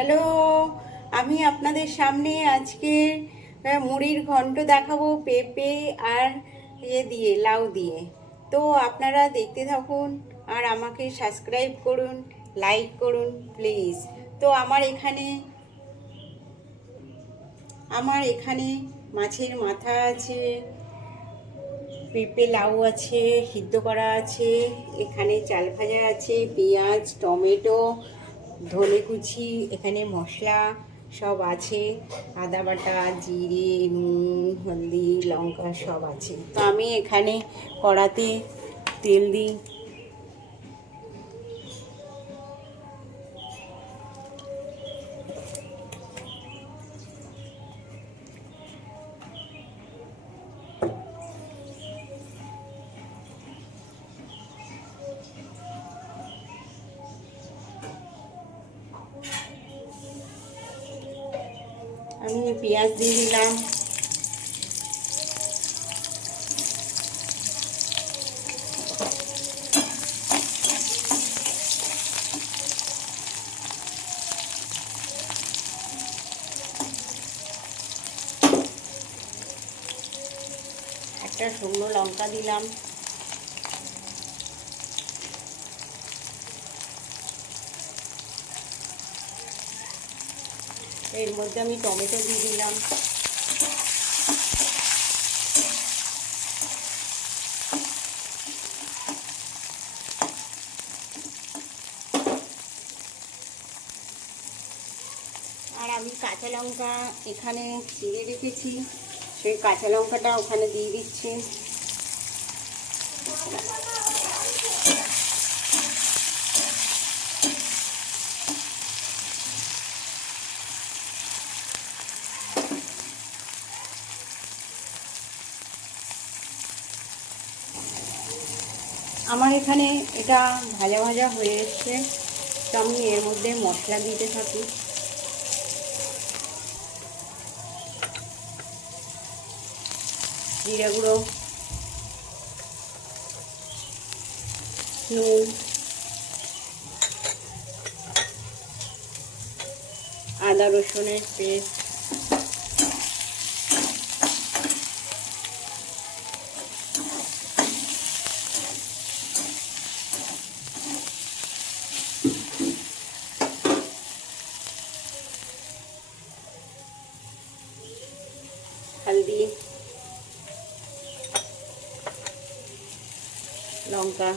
Hello, আমি আপনাদের সামনে আজকে মুড়ির ঘন্ট দেখাবো পেঁপে আর দিয়ে লাউ দিয়ে। তো আপনারা দেখতে থাকুন আর আমাকে সাবস্ক্রাইব করুন, লাইক করুন প্লিজ। তো আমার এখানে মাছের মাথা আছে, পেঁপে লাউ আছে, সিদ্ধ করা আছে, এখানে চাল ভাজা আছে, পেঁয়াজ, টমেটো, ধনে কুচি, এখানে মশলা সব আছে, আদা বাটা, জিরে, নুন, হলদি, লঙ্কা সব আছে। তো আমি এখানে কড়াতে তেল দিই। আমি পেঁয়াজ দিয়ে দিলাম, একটা শুকনো লঙ্কা দিলাম, এর মধ্যে আমি টমেটো দিয়ে দিলাম, আর আমি কাঁচা লঙ্কা এখানে চিড়ে রেখেছি, সেই কাঁচা লঙ্কাটা ওখানে দিয়ে দিচ্ছি। আমার এখানে এটা ভাজা ভাজা হয়ে এসছে, তো আমি এর মধ্যে মশলা দিতে থাকি। জিরে গুঁড়ো, নুন, আদা রসুনের পেস্ট, হলদি, লঙ্কা,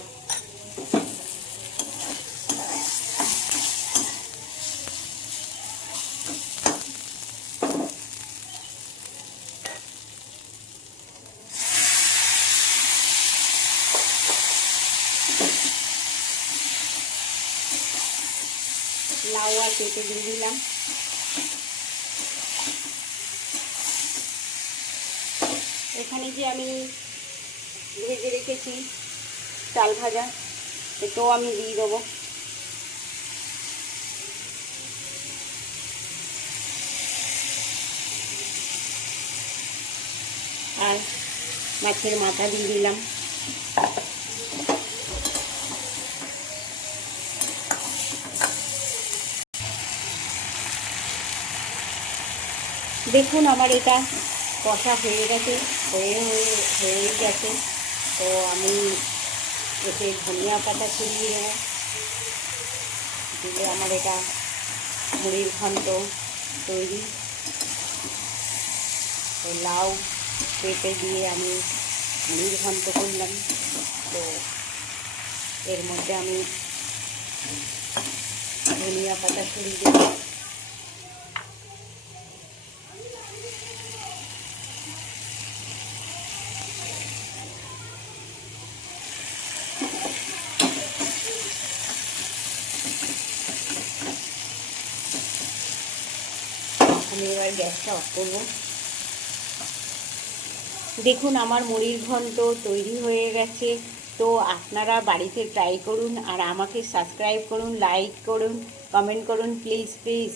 লাউ আর পেঁপে দিয়ে দিলাম। এখানে যে আমি ভেজে রেখেছি চাল ভাজা, এটাও আমি দিয়ে দেবো। আর মাছের মাথা দিয়ে দিলাম। দেখুন আমার এটা কষা হয়ে গেছে, হয়ে গেছে। তো আমি এতে ধনিয়া পাতা ছড়িয়ে দেবো, দিলে আমার এটা মুড়ির ঘন্ট তৈরি। তো লাউ পেঁপে দিয়ে আমি মুড়ির ঘন্ট করলাম। তো এর মধ্যে আমি ধনিয়া পাতা ছড়িয়ে দেবো। আমি এবার গ্যাসটা অফ করব। দেখুন আমার মুড়ির ঘন্ট তৈরি হয়ে গেছে। তো আপনারা বাড়িতে ট্রাই করুন আর আমাকে সাবস্ক্রাইব করুন, লাইক করুন, কমেন্ট করুন প্লিজ প্লিজ।